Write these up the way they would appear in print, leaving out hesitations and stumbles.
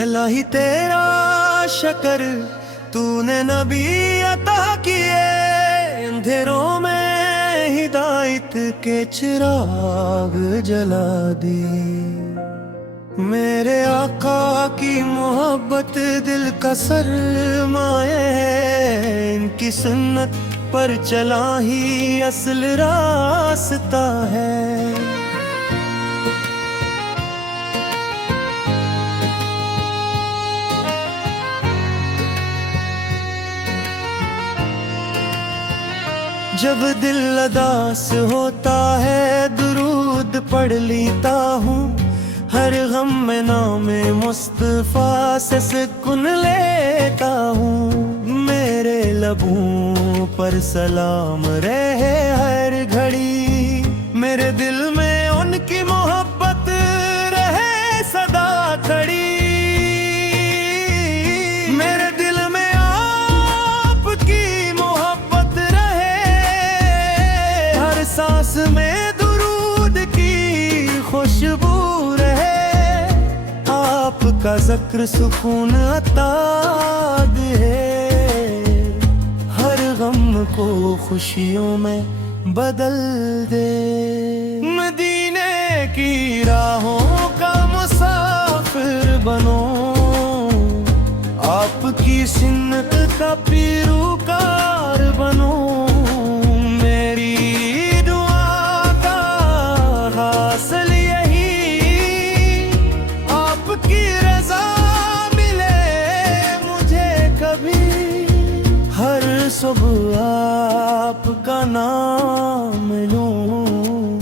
इलाही तेरा शकर तूने नबी अता किए, अंधेरों में हिदायत के चिराग जला दी। मेरे आका की मोहब्बत दिल का सरमाया है, इनकी सुन्नत पर चला ही असल रास्ता है। जब दिल उदास होता है दुरूद पढ़ लेता हूँ, हर गम में नामे मुस्तफा से सुकून लेता हूँ। मेरे लबों पर सलाम रहे हर घड़ी, मेरे दिल में उनकी मोहब्बत रहे सदा खड़ी। मेरे दिल में आपकी मोहब्बत रहे, हर सांस में दुरूद की खुशबू रहे। आपका जिक्र सुकून अता दे, हर गम को खुशियों में बदल दे। मदीने की राहों का मुसाफिर बनो, आपकी सुन्नत का पैरोकार बनो। मेरी दुआ का हासिल यही, आपकी रज़ा मिले मुझे कभी। हर सुबह आपका नाम लूं,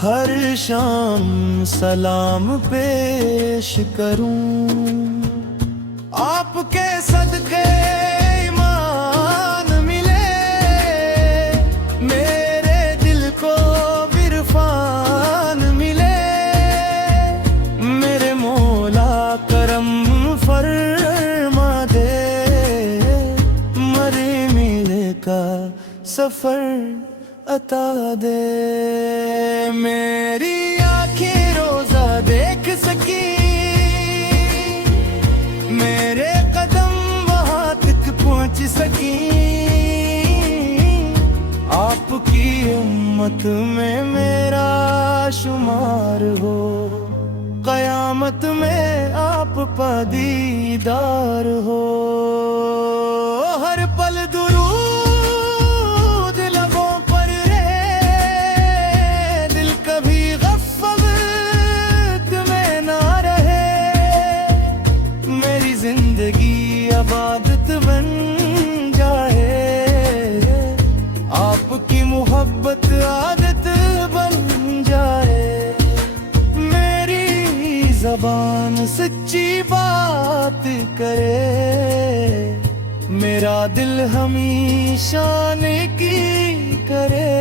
हर शाम सलाम पेश करूं। आपके सदके ईमान मिले, मेरे दिल को इरफान मिले। मेरे मौला करम फरमा दे, मरे मिले का सफर अता दे। मेरी आँखें रोजा देख सकी, मेरे कदम वहाँ तक पहुँच सकी। आपकी उम्मत में मेरा शुमार हो, कयामत में आप का दीदार हो। हर पल दुरूद लबों पर रहे, दिल कभी गफलत में ना रहे। मेरी जिंदगी इबादत बन जाए, आपकी मोहब्बत आदत बन जाए। मेरी ज़बान सच्ची बात करे, मेरा दिल हमेशा नेकी करे।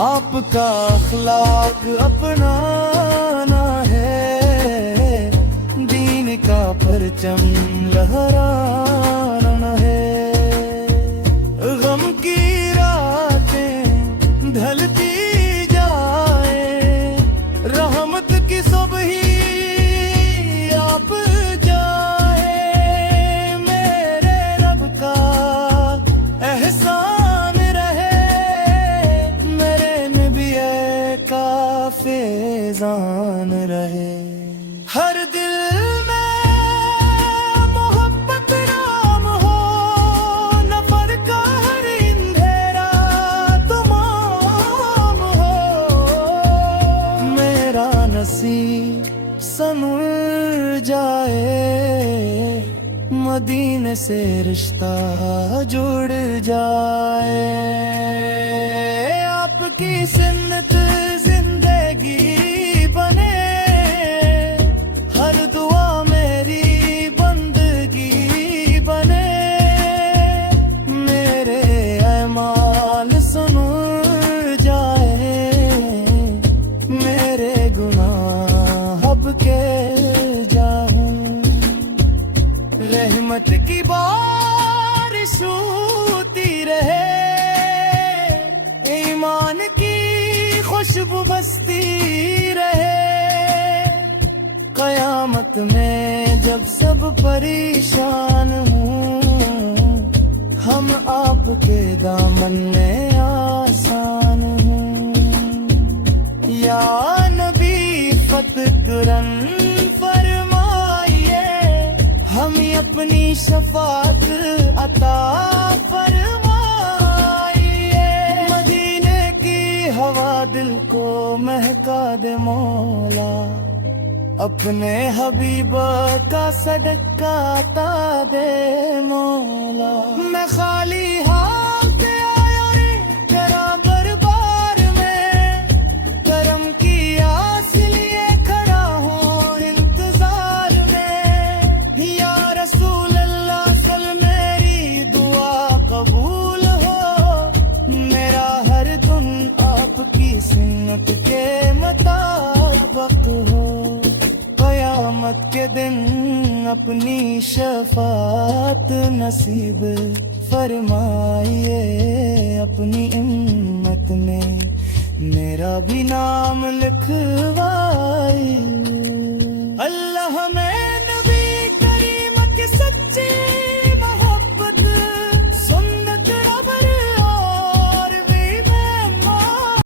आपका अखलाक अपनाना है, दीन का परचम लहराना है। गम की रातें ढलती जाए, रहमत की सुबह आप जाए। मेरे रब का एहसान रहे, मेरे नबी का फैज़ान रहे। हर दिल में मोहब्बत नाम हो, नफर का हर अंधेरा तमाम हो। मेरा नसीब संवर जाए, मदीने से रिश्ता जुड़ जाए। आपकी सुन्नत जिंदगी बने, हर दुआ मेरी बंदगी बने। मेरे ऐमाल सुन जाए, मेरे गुनाह अब के जाऊं। रहमत की बारिश होती रहे, ईमान खुशबू बसती रहे। कयामत में जब सब परेशान हूँ, हम आपके दामन में आसान हूँ। या नबी फतकुरन फरमाइए, हमें अपनी शफात अता फरमाइए। मदीने की हवा दिल को महका दे मौला, अपने हबीब का सदका अता दे मौला। मैं खाली हाथ आया रे तेरा दरबार में, करम की आस लिए खड़ा हूँ इंतजार में। या रसूल अल्लाह सल मेरी दुआ कबूल हो, मेरा हर धुन आपकी सुन्नत के मुताबिक हो। कयामत के दिन अपनी शफात नसीब फरमाइए, अपनी उम्मत में मेरा भी नाम लिखवाइए। अल्लाह में